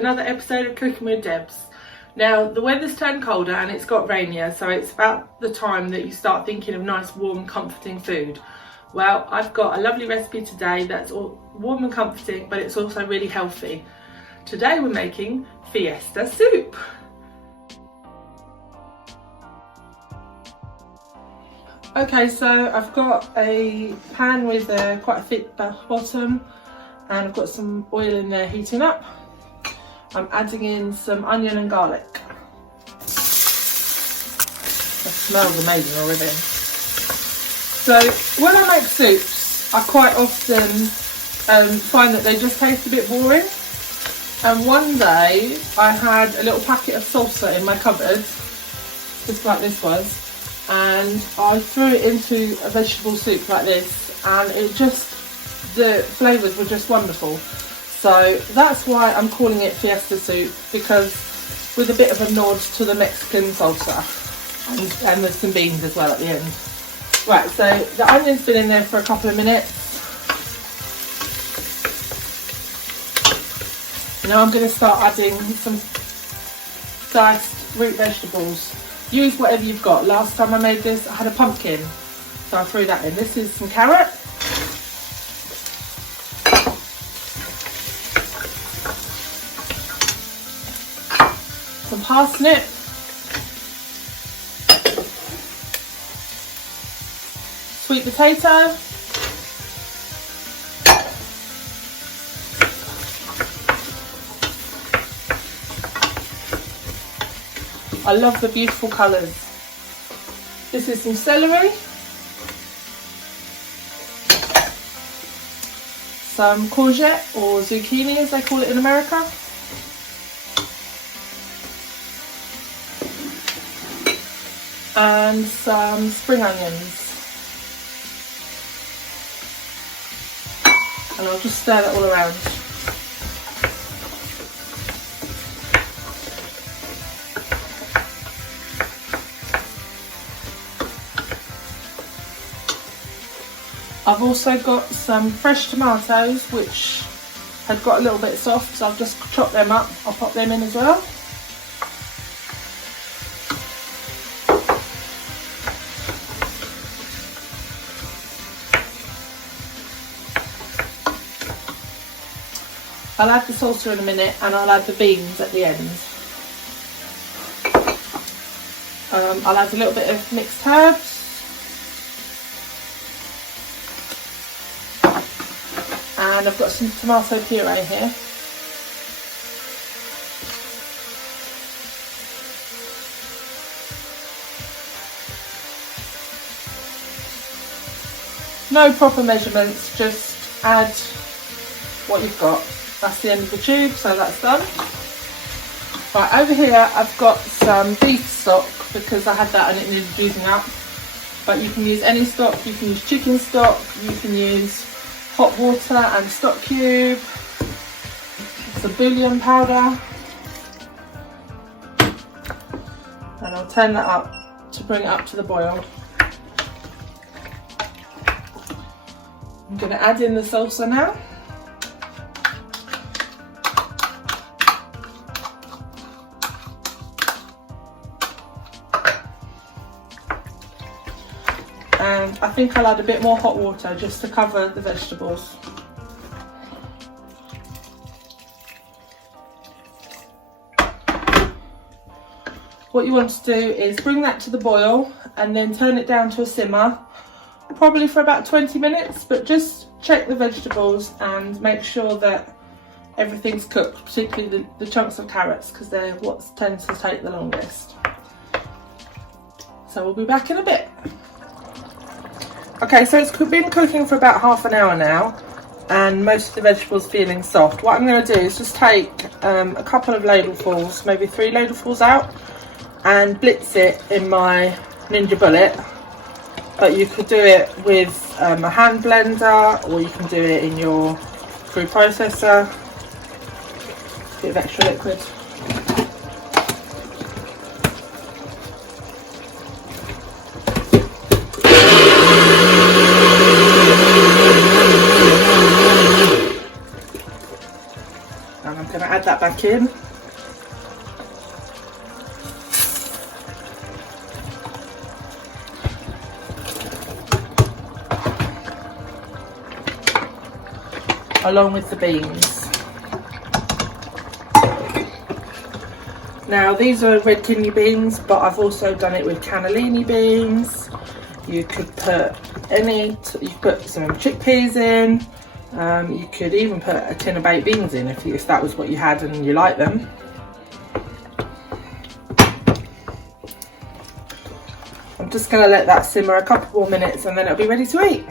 another episode of Cooking with Debs. Now the weather's turned colder and it's got rainier, so it's about the time that you start thinking of nice warm comforting food. Well, I've got a lovely recipe today that's all warm and comforting, but it's also really healthy. Today we're making Fiesta Soup. Okay, so I've got a pan with quite a thick bottom, and I've got some oil in there heating up. I'm adding in some onion and garlic. That smells amazing already. So when I make soups, I quite often find that they just taste a bit boring. And one day I had a little packet of salsa in my cupboard, just like this was, and I threw it into a vegetable soup like this, and the flavours were just wonderful. So that's why I'm calling it Fiesta Soup, because with a bit of a nod to the Mexican salsa, and there's some beans as well at the end. Right, so the onion's been in there for a couple of minutes. Now I'm going to start adding some diced root vegetables. Use whatever you've got. Last time I made this, I had a pumpkin, so I threw that in. This is some carrot, some parsnip, sweet potato, I love the beautiful colours. This is some celery, some courgette or zucchini as they call it in America, and some spring onions. And I'll just stir that all around. I've also got some fresh tomatoes which had got a little bit soft, so I've just chopped them up. I'll pop them in as well. I'll add the salsa in a minute, and I'll add the beans at the end. I'll add a little bit of mixed herbs. And I've got some tomato puree here. No proper measurements, just add what you've got. That's the end of the tube, so that's done. Right, over here I've got some beef stock because I had that and it needed using up. But you can use any stock, you can use chicken stock, you can use hot water and stock cube, some bouillon powder, and I'll turn that up to bring it up to the boil. I'm going to add in the salsa now. And I think I'll add a bit more hot water just to cover the vegetables. What you want to do is bring that to the boil and then turn it down to a simmer, probably for about 20 minutes, but just check the vegetables and make sure that everything's cooked, particularly the chunks of carrots, because they're what tends to take the longest. So we'll be back in a bit. Okay, so it's been cooking for about half an hour now, and most of the vegetables feeling soft. What I'm going to do is just take a couple of ladlefuls, maybe 3 ladlefuls out, and blitz it in my Ninja Bullet. But you could do it with a hand blender, or you can do it in your food processor. A bit of extra liquid. going to add that back in. Along with the beans. Now these are red kidney beans, but I've also done it with cannellini beans. You could put you could put some chickpeas in. You could even put a tin of baked beans in if that was what you had and you like them. I'm just going to let that simmer a couple more minutes and then it'll be ready to eat.